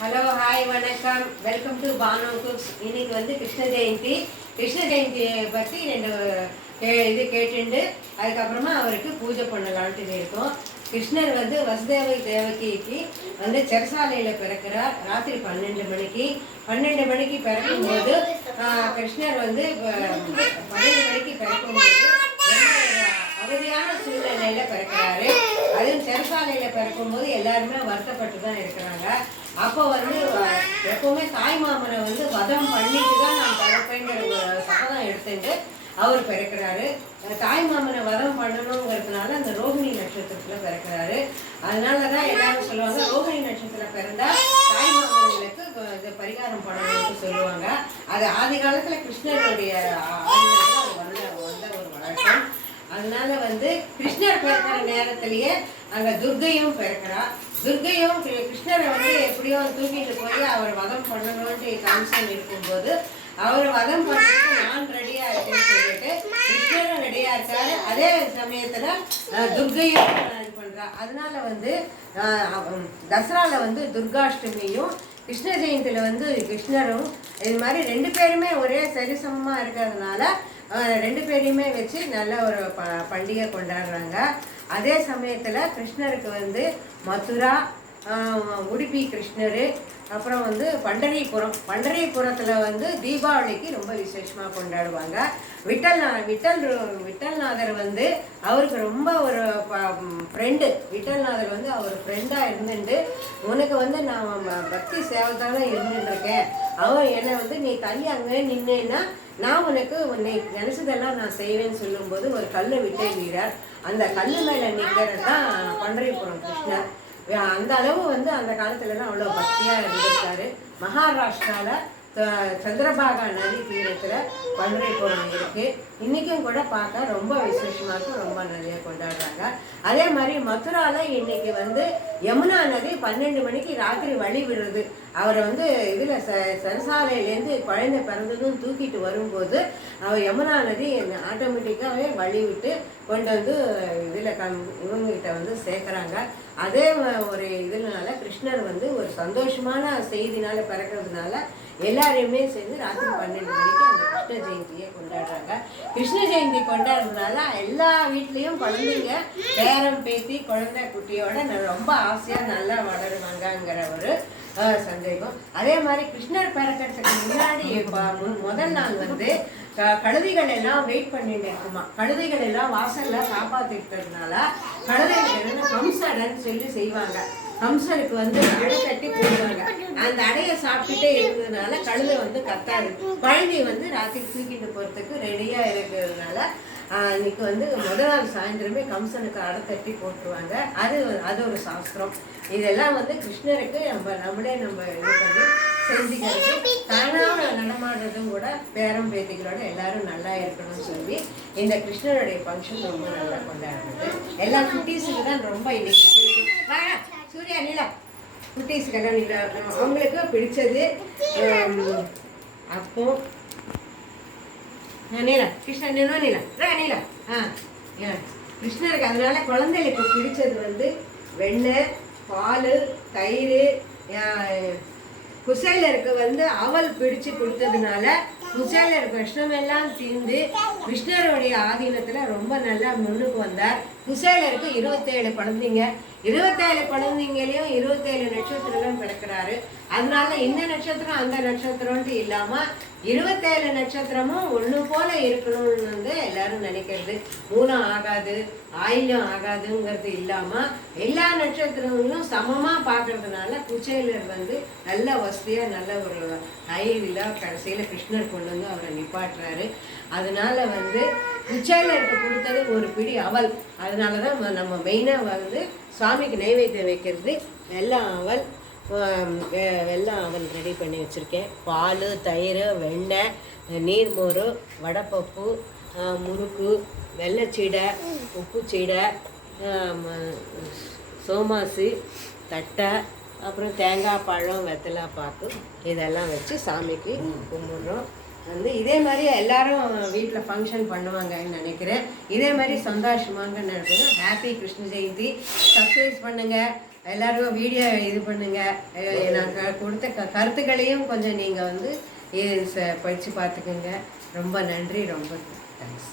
Hello hi வணக்கம், welcome to Banu cooks. இன்னைக்கு வந்து கிருஷ்ண ஜெயந்தி. கிருஷ்ண ஜெயந்தியை பற்றி ரெண்டு இது கேட்டுண்டு அதுக்கப்புறமா அவருக்கு பூஜை பண்ணலான்ட்டு இருக்கோம். கிருஷ்ணர் வந்து வசுதேவை தேவகிக்கு வந்து செரசாலையில் பிறக்கிறார். ராத்திரி 12 மணிக்கு பிறக்கும்போது கிருஷ்ணர் வந்து 12 மணிக்கு பிறக்கும்போது அவதியான சூழ்நிலையில் பிறக்கிறாரு. அதுவும் செரசாலையில் பிறக்கும்போது எல்லாருமே வருத்தப்பட்டு தான் இருக்கிறாங்க. அப்போ வந்து எப்பவுமே தாய் மாமனை வந்து வதம் பண்ணிட்டு தான் நான் பிறப்பேங்கிற ஒரு சபதம் எடுத்துட்டு அவர் பிறக்கிறாரு. தாய் மாமனை வதம் பண்ணணுங்கிறதுனால அந்த ரோகிணி நட்சத்திரத்தில் பிறக்கிறாரு. அதனால தான் எல்லாரும் சொல்லுவாங்க, ரோகிணி நட்சத்திரத்தில் பிறந்தா தாய் மாமன்களுக்கு இது பரிகாரம் பண்ணணும்னு சொல்லுவாங்க. அது ஆதி காலத்தில் கிருஷ்ணருடைய வந்த ஒரு வழக்கம். அதனால வந்து கிருஷ்ணர் பிறக்கிற நேரத்திலேயே அங்கே துர்கையும் பிறக்கிறா. துர்கையும் கிருஷ்ணரை வந்து எப்படியோ தூக்கிட்டு போய் அவர் வதம் பண்ணணும்ட்டு கம்சன் இருக்கும்போது அவர் வதம் பண்ணுறதுக்கு நான் ரெடியாக இருக்கேன்னு சொல்லிட்டு கிருஷ்ணரும் ரெடியாக இருக்காரு. அதே சமயத்தில் துர்கையும் இது பண்ணுறா. அதனால வந்து தசராவில் வந்து துர்காஷ்டமியும் கிருஷ்ண ஜெயந்தியில் வந்து கிருஷ்ணரும் இது மாதிரி ரெண்டு பேருமே ஒரே சரிசமமாக இருக்கிறதுனால ரெண்டு பேரையுமே வச்சு நல்ல ஒரு பண்டிகை கொண்டாடுறாங்க. அதே சமயத்தில் கிருஷ்ணருக்கு வந்து மதுரா, உடுப்பி கிருஷ்ணர், அப்புறம் வந்து பண்டரிபுரத்தில் வந்து தீபாவளிக்கு ரொம்ப விசேஷமாக கொண்டாடுவாங்க. விட்டல்நாதர் வந்து அவருக்கு ரொம்ப ஒரு ஃப்ரெண்டு. விட்டல்நாதர் வந்து அவர் ஃப்ரெண்டாக இருந்துட்டு உனக்கு வந்து நான் பக்தி சேவத்தான இருந்துட்டுருக்கேன், அவன் என்னை வந்து நீ தள்ளி அங்கே நின்னேன்னா நான் உனக்கு உன்னை நினச்சதெல்லாம் நான் செய்வேன்னு சொல்லும்போது ஒரு கல்லை விட்டே வீரார். அந்த கல் மேலே நிற்கிறது தான் பண்டரிபுரம் கிருஷ்ணர். அந்த அளவு வந்து அந்த காலத்துலலாம் அவ்வளோ பக்தியாக இருந்திருக்காரு. மகாராஷ்டிராவில் சந்திரபாகா நதி தீரத்தில் பண்டரிபுரம் இருக்குது. இன்றைக்கும் கூட பார்க்க ரொம்ப விசேஷமாக இருக்கும், ரொம்ப நிறைய கொண்டாடுறாங்க. அதே மாதிரி மதுராவில் இன்றைக்கி வந்து யமுனா நதி 12 மணிக்கு ராத்திரி வழி விடுறது. அவரை வந்து இதில் சரசாலையிலேருந்து குழந்தை பிறந்ததும் தூக்கிட்டு வரும்போது அவர் யமுனா நதி ஆட்டோமேட்டிக்காகவே வழி விட்டு கொண்டு வந்து இதில் இவங்ககிட்ட வந்து சேர்க்குறாங்க. அதே ஒரு இதனால கிருஷ்ணர் வந்து ஒரு சந்தோஷமான செய்தினால பிறக்கிறதுனால எல்லாரையுமே சேர்ந்து ராத்திரி 12 மணிக்கு அந்த கிருஷ்ண ஜெயந்தியை கொண்டாடுறாங்க. கிருஷ்ண ஜெயந்தி கொண்டாடுறதுனால எல்லா வீட்லேயும் குழந்தைங்க பேரம் பேத்தி குழந்தை குட்டியோட ரொம்ப ஆசையாக நல்லா வளருவாங்கங்கிற ஒரு சந்தேகம். அதே மாதிரி கிருஷ்ணர் பிறக்கிறதுக்கு முன்னாடி முதல் நாள் வந்து கழுதைகள் எல்லாம் வெயிட் பண்ணிட்டு இருக்குமா. கழுதைகள் எல்லாம் வாசல்ல காப்பாத்திட்டதுனால கழுதைகள் கம்சடன்னு சொல்லி செய்வாங்க. கம்சனுக்கு வந்து அடை கட்டி போடுவாங்க. அந்த அடையை சாப்பிட்டுட்டே இருந்ததுனால கழுதை வந்து கத்தாது. குழந்தை வந்து ராத்திரி தூக்கிட்டு போகிறதுக்கு ரெடியாக இருக்கிறதுனால இன்னைக்கு வந்து முதல் நாள் சாயந்தரமே கம்சனுக்கு அடை தட்டி போட்டுருவாங்க. அது ஒரு சாஸ்திரம். இதெல்லாம் வந்து கிருஷ்ணருக்கு நம்மளே இது பண்ணி செஞ்சுக்கிறது, தானாக நடமாடுறதும் கூட பேரம் பேத்திகளோட எல்லாரும் நல்லா இருக்கணும்னு சொல்லி இந்த கிருஷ்ணருடைய ஃபங்க்ஷன் ரொம்ப நல்லா கொண்டாடுறது. எல்லா குட்டீஸுக்கு தான் ரொம்ப இன்னைக்கு சூர்யா நீலா குட்டீஸுக்கெல்லாம் நீலா அவங்களுக்கு பிடிச்சது. அப்போ நீலா கிருஷ்ணன் நீலா நீலா கிருஷ்ணருக்கு அதனால குழந்தைகளுக்கு பிடிச்சது வந்து வெண்ணெய், பால், தயிர். குசேலருக்கு வந்து அவல் பிடிச்சு கொடுத்ததுனால குசேலர் கஷ்டமெல்லாம் தீர்ந்து கிருஷ்ணருடைய ஆதீனத்தில் ரொம்ப நல்லா முன்னுக்கு வந்தார். குசேலருக்கு 27 குழந்தைங்க. 27 குழந்தைங்களையும் 27 நட்சத்திரம் பிறக்கிறாரு. அதனால இந்த நட்சத்திரம் அந்த நட்சத்திரம்ட்டு இல்லாமல் 27 நட்சத்திரமும் ஒன்று போல இருக்கணும்னு வந்து எல்லாரும் நினைக்கிறது. மூலம் ஆகாது, ஆயிலும் ஆகாதுங்கிறது இல்லாமல் எல்லா நட்சத்திரங்களும் சமமாக பார்க்கறதுனால குச்சேலர் வந்து நல்ல வசதியாக நல்ல ஒரு ஐவில் கடைசியில் கிருஷ்ணர் கொண்டு வந்து அவரை நிப்பாட்டுறாரு. அதனால வந்து குச்சேலருக்கு கொடுத்தது ஒரு பிடி அவல். அதனால தான் நம்ம மெயினாக வந்து சுவாமிக்கு நைவேத்தியம் வைக்கிறது வெல்லம் அவல். வெல்லம் அவல் ரெடி பண்ணி வச்சுருக்கேன். பால், தயிர், வெண்ணெய், நீர்மோர், வடைப்பப்பு, முறுக்கு, வெள்ளைச்சீடை, உப்பு சீடை, சோமாசு, தட்டை, அப்புறம் தேங்காய் பழம், வெத்தலை பாக்கு இதெல்லாம் வச்சு சாமிக்கு கும்பிட்றோம். வந்து இதே மாதிரி எல்லாரும் வீட்டில் ஃபங்க்ஷன் பண்ணுவாங்கன்னு நினைக்கிறேன். இதே மாதிரி சந்தோஷமாக நடக்கணும். ஹாப்பி கிருஷ்ண ஜெயந்தி. சப்ஸ்கிரைப் பண்ணுங்கள், எல்லாருக்கும் வீடியோ இது பண்ணுங்க. நான் கொடுத்த கருத்துக்களையும் கொஞ்சம் நீங்கள் வந்து படித்து பார்த்துக்குங்க. ரொம்ப நன்றி, ரொம்ப தேங்க்ஸ்.